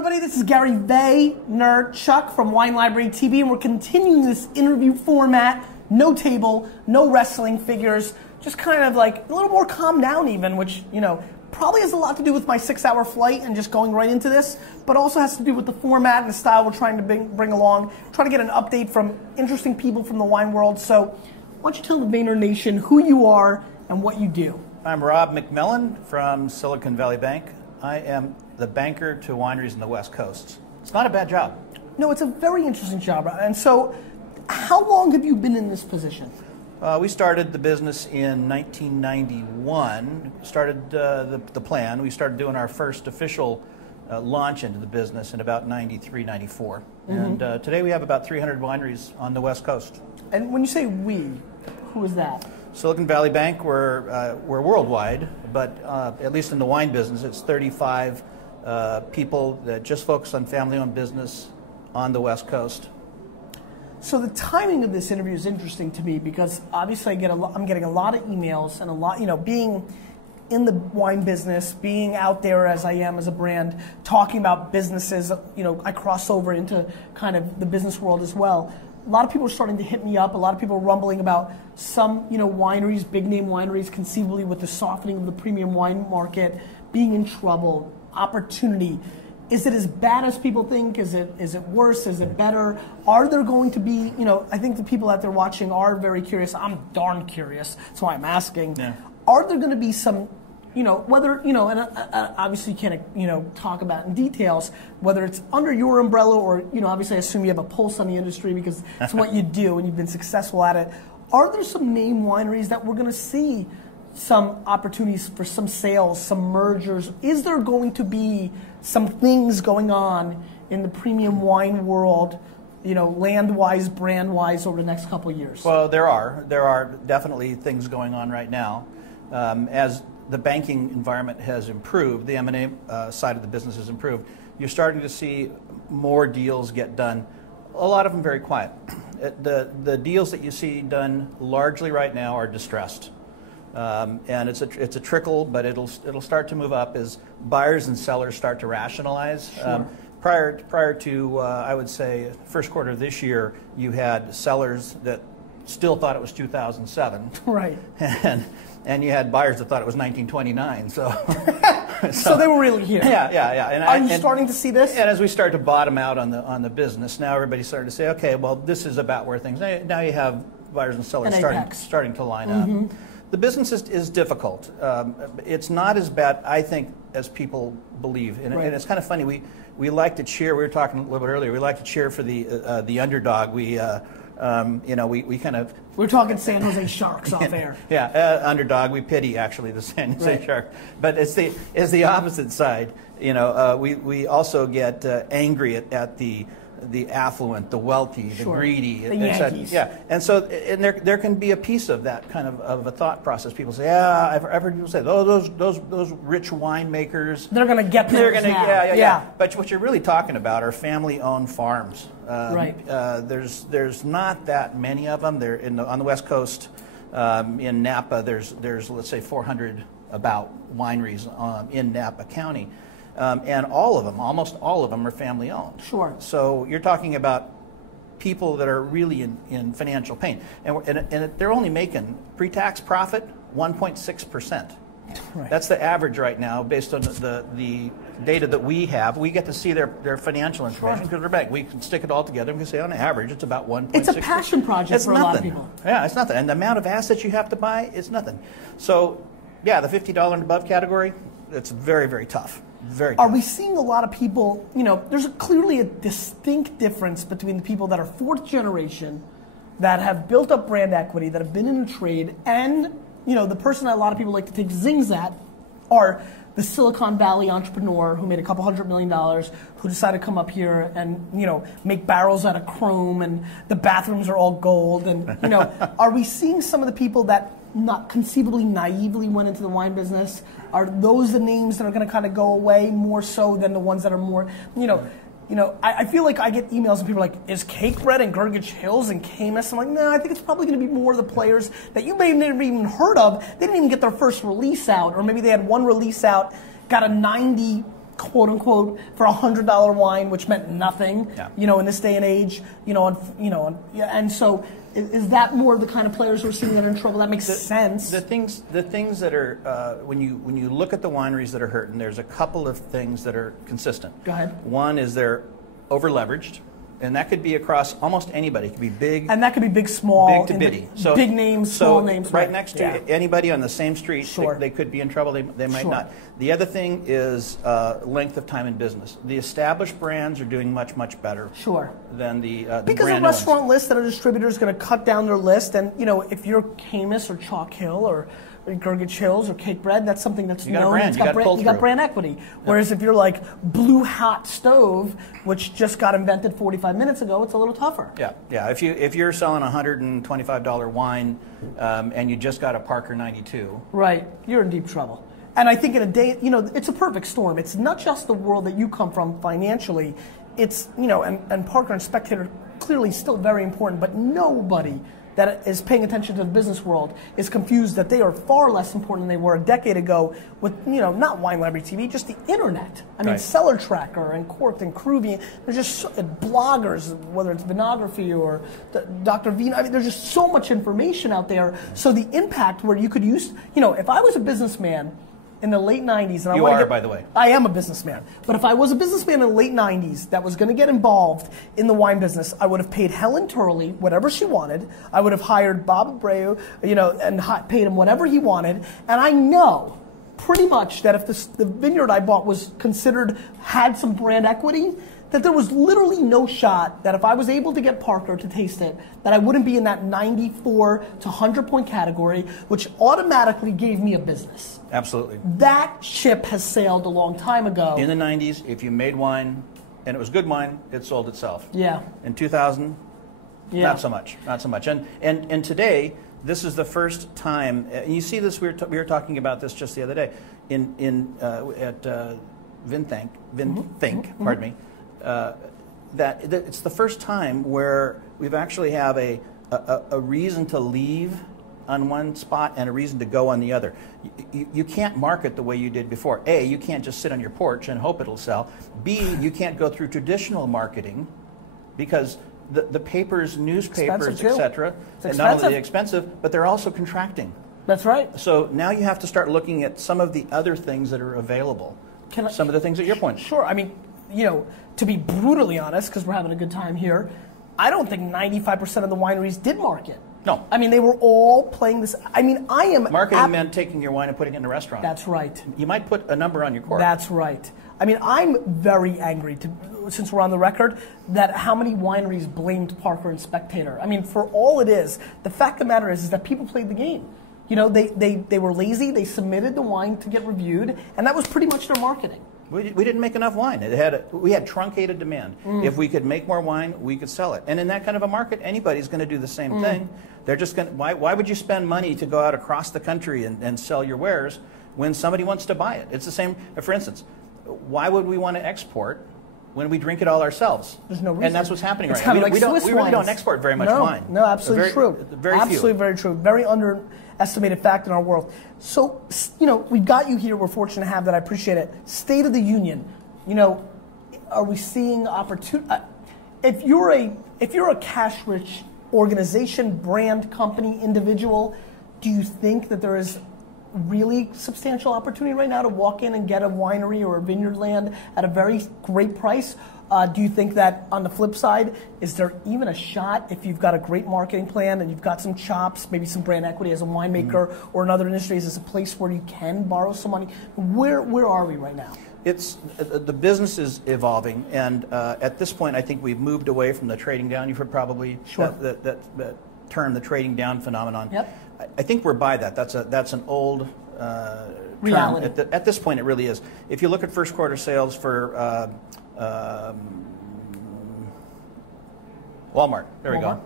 everybody, this is Gary Vaynerchuk from Wine Library TV, and we're continuing this interview format. No table, no wrestling figures, just kind of like a little more calm down even, which, you know, probably has a lot to do with my 6-hour flight and just going right into this, but also has to do with the format and the style we're trying to bring along. Trying to get an update from interesting people from the wine world. So why don't you tell the Vayner Nation who you are and what you do? I'm Rob McMillan from Silicon Valley Bank. I am the banker to wineries in the West Coast. It's not a bad job. No, it's a very interesting job. And so, how long have you been in this position? We started the business in 1991, started the plan. We started doing our first official launch into the business in about 93, 94. And today we have about 300 wineries on the West Coast. And when you say we, who is that? Silicon Valley Bank, we're worldwide, but at least in the wine business, it's 35 people that just focus on family-owned business on the West Coast. So the timing of this interview is interesting to me because obviously I'm getting a lot of emails and a lot, you know, being in the wine business, being out there as I am as a brand, talking about businesses, you know, I cross over into kind of the business world as well. A lot of people are starting to hit me up. A lot of people are rumbling about some, you know, wineries, big name wineries, conceivably with the softening of the premium wine market, being in trouble, opportunity. Is it as bad as people think? Is it worse? Is it better? Are there going to be, you know, I think the people out there watching are very curious. I'm darn curious. That's why I'm asking. Yeah. Are there going to be some, you know, whether, you know, and obviously you can't, you know, talk about in details, whether it's under your umbrella or, you know, obviously I assume you have a pulse on the industry because it's what you do and you've been successful at it. Are there some name wineries that we're going to see some opportunities for some sales, some mergers? Is there going to be some things going on in the premium wine world, you know, land-wise, brand-wise over the next couple of years? Well, there are definitely things going on right now. As the banking environment has improved, the M&A side of the business has improved, you're starting to see more deals get done, a lot of them very quiet. The deals that you see done largely right now are distressed. And it's a trickle, but it'll start to move up as buyers and sellers start to rationalize. Sure. Prior to I would say first quarter of this year, you had sellers that still thought it was 2007, right? And you had buyers that thought it was 1929. So they were really here. Yeah. And are you starting to see this? And as we start to bottom out on the business, now everybody's starting to say, okay, well, this is about where things. Now you have buyers and sellers starting to line up. The business is difficult. It's not as bad, I think, as people believe. And it's kind of funny. We like to cheer. We were talking a little bit earlier. We like to cheer for the underdog. We kind of. We're talking San Jose Sharks off air. Yeah, underdog. We pity actually the San Jose Sharks, but it's the opposite side. You know, we also get angry at the affluent, the wealthy, the greedy, the Yankees. Yeah, and so there can be a piece of that kind of a thought process. People say, yeah, I've heard people say, oh, those rich winemakers, they're going to get there. They're going to, yeah. But what you're really talking about are family-owned farms. There's not that many of them. They're on the West Coast. In Napa, there's let's say 400 about wineries in Napa County. And almost all of them are family owned. Sure. So you're talking about people that are really in financial pain. And they're only making pre-tax profit 1.6%. Right. That's the average right now based on the data that we have. We get to see their financial information because we're a bank. We can stick it all together and we can say on average it's about 1.6%. It's a passion project for a lot of people. Yeah, it's nothing. And the amount of assets you have to buy, it's nothing. So yeah, the $50 and above category, it's very, very tough. Very tough. Are we seeing a lot of people, you know, there's clearly a distinct difference between the people that are fourth generation, that have built up brand equity, that have been in the trade, and, you know, the person that a lot of people like to take zings at are the Silicon Valley entrepreneur who made a couple $100 million, who decided to come up here and, you know, make barrels out of chrome and the bathrooms are all gold. And, you know, are we seeing some of the people that not conceivably naively went into the wine business? Are those the names that are going to kind of go away more so than the ones that are more, you know, I feel like I get emails and people are like, is Cake Bread and Gurgage Hills and Camus? I'm like, no, I think it's probably going to be more of the players that you may have never even heard of. They didn't even get their first release out, or maybe they had one release out, got a 90 quote unquote, for $100 wine, which meant nothing, you know, in this day and age, and so is that more of the kind of players who are seeing that in trouble? That makes sense. The things that are when you look at the wineries that are hurting, there's a couple of things that are consistent. Go ahead. One is they're over leveraged. And that could be across almost anybody. It could be big. And that could be big, small. Big to bitty. So, big names, small names. Right next to anybody on the same street, sure. they could be in trouble. They might not. The other thing is length of time in business. The established brands are doing much, much better than the because brand a restaurant list that a distributor is going to cut down their list. And, you know, if you're Camus or Chalk Hill or Gergich Hills or Cake Bread, that's something that's known. You got brand equity. Whereas if you're like Blue Hot Stove, which just got invented 45 minutes ago, it's a little tougher. Yeah. If you're selling $125 wine and you just got a Parker 92, right, you're in deep trouble. And I think in a day, you know, it's a perfect storm. It's not just the world that you come from financially. It's, you know, and Parker and Spectator clearly still very important, but nobody that is paying attention to the business world is confused that they are far less important than they were a decade ago with, you know, not Wine Library TV, just the internet. I mean, Cellar Tracker and Corked and Cruvy, there's just bloggers, whether it's Vinography or Dr. Vino, I mean, there's just so much information out there. So the impact where you could use, you know, if I was a businessman in the late 90s, and by the way. I am a businessman. But if I was a businessman in the late 90s that was going to get involved in the wine business, I would have paid Helen Turley whatever she wanted. I would have hired Bob Abreu, you know, and paid him whatever he wanted. And I know pretty much that if the vineyard I bought was had some brand equity, that there was literally no shot that if I was able to get Parker to taste it, that I wouldn't be in that 94 to 100 point category, which automatically gave me a business. Absolutely. That ship has sailed a long time ago. In the 90s, if you made wine and it was good wine, it sold itself. Yeah. In 2000, not so much. Not so much. And today, this is the first time, and you see this, we were talking about this just the other day, at VinTank, pardon me, that it's the first time where we've actually have a reason to leave on one spot and a reason to go on the other. You can't market the way you did before. A, you can't just sit on your porch and hope it'll sell. B, you can't go through traditional marketing because the papers, newspapers, etc., and not only expensive, but they're also contracting. That's right. So now you have to start looking at some of the other things that are available. Some of the things that you're pointing. Sure. I mean, you know, to be brutally honest, because we're having a good time here, I don't think 95% of the wineries did market. No. I mean, they were all playing this. I mean, I am... Marketing meant taking your wine and putting it in a restaurant. That's right. You might put a number on your cork. That's right. I mean, I'm very angry, since we're on the record, that how many wineries blamed Parker and Spectator. I mean, for all it is, the fact of the matter is that people played the game. You know, they were lazy, they submitted the wine to get reviewed, and that was pretty much their marketing. We didn't make enough wine. We had truncated demand. If we could make more wine, we could sell it. And in that kind of a market, anybody's going to do the same thing. They're just going to, why would you spend money to go out across the country and sell your wares when somebody wants to buy it? It's the same, for instance, why would we want to export when we drink it all ourselves? There's no reason. And that's what's happening right now. We really don't export very much wine. No, absolutely true. Absolutely very true. Very underestimated fact in our world. So, you know, we've got you here. We're fortunate to have that. I appreciate it. State of the Union. You know, are we seeing opportunity? If you're a cash-rich organization, brand, company, individual, do you think that there is really substantial opportunity right now to walk in and get a winery or a vineyard land at a very great price? Do you think that on the flip side, is there even a shot if you've got a great marketing plan and you've got some chops, maybe some brand equity as a winemaker or in other industries, as a place where you can borrow some money? Where are we right now? The business is evolving, and at this point, I think we've moved away from the trading down. You've heard probably that term, the trading down phenomenon. Yep. I think we're by that. That's an old reality. Term. At this point, it really is. If you look at first quarter sales for Walmart, there we go.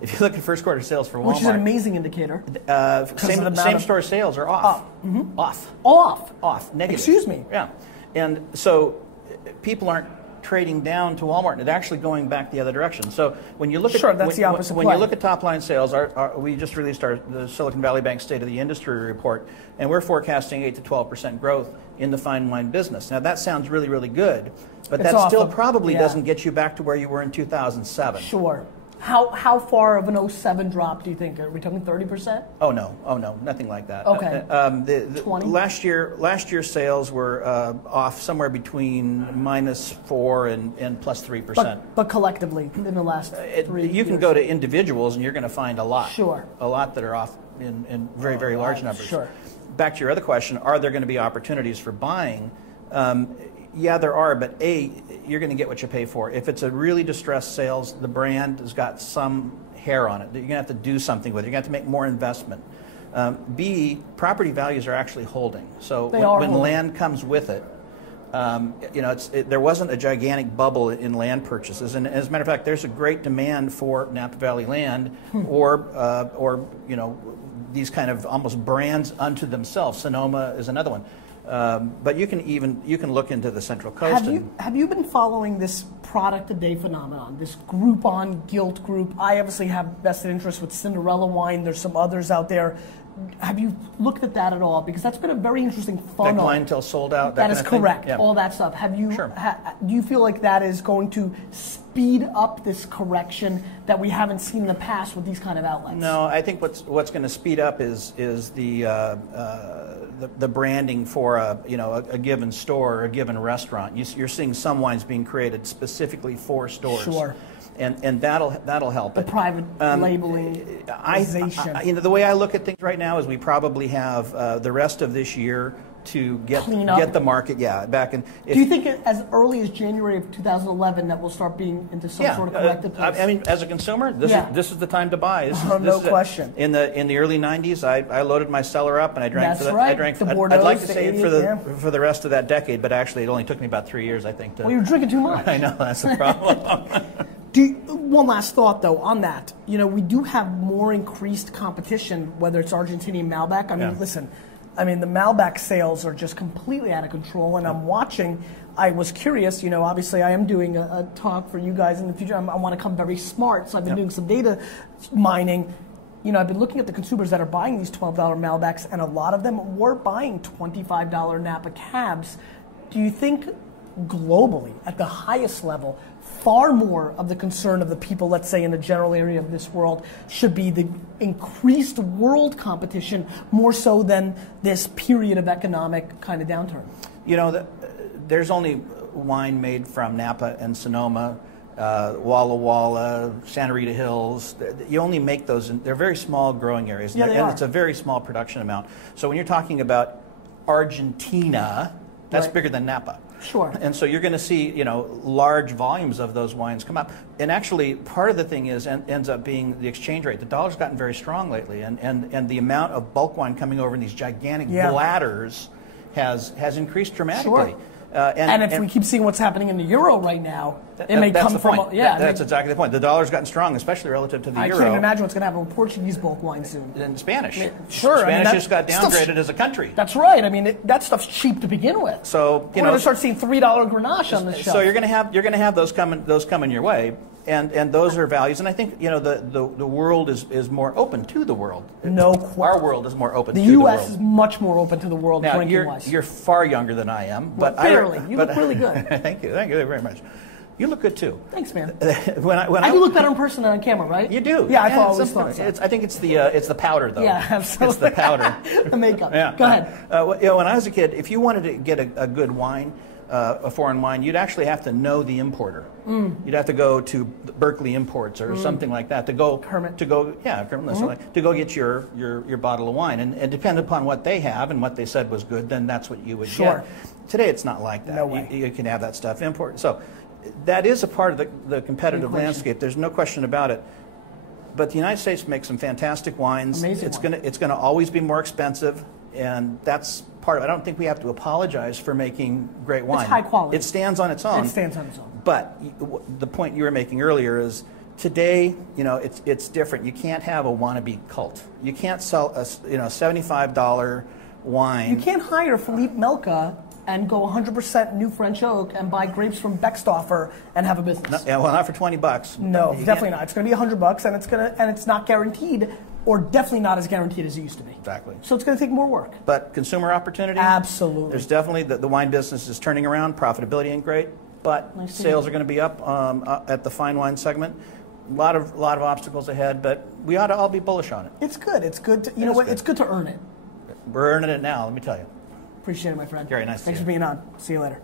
If you look at first quarter sales for Walmart, which is an amazing indicator. Same store sales are off. Off. Off. Negative. Excuse me. Yeah. And so people aren't not trading down to Walmart. It's actually going back the other direction. So when you look at that's the opposite when play. you look at top line sales, we just released the Silicon Valley Bank State of the Industry report, and we're forecasting 8 to 12% growth in the fine wine business. Now that sounds really, really good, but that still probably doesn't get you back to where you were in 2007. Sure. How far of an 07 drop do you think? Are we talking 30%? Oh no, nothing like that. Okay. 20? Last year's sales were off somewhere between -4 and +3%. But collectively, in the last 3 years. You can go to individuals and you're going to find a lot. Sure. A lot that are off in very, very large numbers. Sure. Back to your other question, are there going to be opportunities for buying? Yeah, there are, but you're going to get what you pay for. If it's a really distressed sales, the brand has got some hair on it that you're going to have to do something with. You're going to have to make more investment. B, property values are actually holding. So when land comes with it, there wasn't a gigantic bubble in land purchases, and as a matter of fact, there's a great demand for Napa Valley land, or these kind of almost brands unto themselves. Sonoma is another one. But you can look into the Central Coast. Have you been following this product a day phenomenon? This Groupon Guilt group. I obviously have vested interest with Cinderella Wine. There's some others out there. Have you looked at that at all? Because that's been a very interesting funnel. That clientele sold out. That is correct. Yeah. All that stuff. Have you? Sure. Do you feel like that is going to speed up this correction that we haven't seen in the past with these kind of outlets? No, I think what's going to speed up is the branding for a given store or a given restaurant. You're seeing some wines being created specifically for stores. Sure. And that'll help. The private labeling. The way I look at things right now is we probably have the rest of this year to get the market back in. Do you think as early as January of 2011 that we'll start being into some sort of corrected place? I mean, as a consumer, this is the time to buy. No question. In the early '90s, I loaded my cellar up and I drank. That's right. I'd like to say it for the rest of that decade, but actually, it only took me about 3 years, I think. Well, you're drinking too much. I know, that's the problem. One last thought, though, on that. We do have more increased competition, whether it's Argentinian Malbec. I mean, listen, the Malbec sales are just completely out of control, and I'm watching. I was curious, obviously I am doing a talk for you guys in the future. I want to come very smart, so I've been doing some data mining. I've been looking at the consumers that are buying these $12 Malbecs, and a lot of them were buying $25 Napa Cabs. Do you think globally, at the highest level, far more of the concern of the people, let's say in the general area of this world, should be the increased world competition more so than this period of economic kind of downturn? There's only wine made from Napa and Sonoma, Walla Walla, Santa Rita Hills. You only make those, they're very small growing areas, and it's a very small production amount. So when you're talking about Argentina, that's bigger than Napa. Sure. And so you're going to see, large volumes of those wines come up. And actually, part of the thing ends up being the exchange rate. The dollar's gotten very strong lately, and the amount of bulk wine coming over in these gigantic bladders has increased dramatically. Sure. And if we keep seeing what's happening in the euro right now, it may come from that's exactly the point. The dollar's gotten strong, especially relative to the euro. I can't imagine what's going to happen with Portuguese bulk wine soon. And Spanish. Sure. Spanish just got downgraded as a country. That's right. That stuff's cheap to begin with. So we're going to start seeing $3 Grenache on the shelf. So you're going to have those coming your way. And those are values, and I think the world is more open to the world. No question. Our world is more open to the world. The U.S. is much more open to the world now, drinking-wise. You're far younger than I am, but barely. You look really good. Thank you very much. You look good too. Thanks, man. I do look better in person than on camera, right? You do. Yeah, I've always thought so. I think it's the powder, though. Yeah, absolutely. It's the powder. The makeup. Yeah. Go ahead. When I was a kid, if you wanted to get a good wine, a foreign wine, you'd actually have to know the importer. You'd have to go to Berkeley Imports or something like that to go Kermit. to go get your bottle of wine, and depend upon what they have and what they said was good, then that's what you would get. Today it's not like that. No way. You can have that stuff imported. So that is a part of the competitive landscape. There's no question about it. But the United States makes some fantastic wines. Amazing it's going to always be more expensive, and that's part of it. I don't think we have to apologize for making great wine. It's high quality. It stands on its own. But the point you were making earlier is today, it's different. You can't have a wannabe cult. You can't sell a $75 wine. You can't hire Philippe Melka and go 100% new French oak and buy grapes from Beckstoffer and have a business. No, yeah, well, not for $20. No, definitely not. It's going to be $100, and it's not guaranteed, or definitely not as guaranteed as it used to be. Exactly. So it's going to take more work. But consumer opportunity? Absolutely. There's definitely, the wine business is turning around. Profitability ain't great, but sales are going to be up at the fine wine segment. A lot of obstacles ahead, but we ought to all be bullish on it. It's good. It's good to, you know what? It's good to earn it. We're earning it now, let me tell you. Appreciate it, my friend. Gary, nice to see you. Thanks for being on. See you later.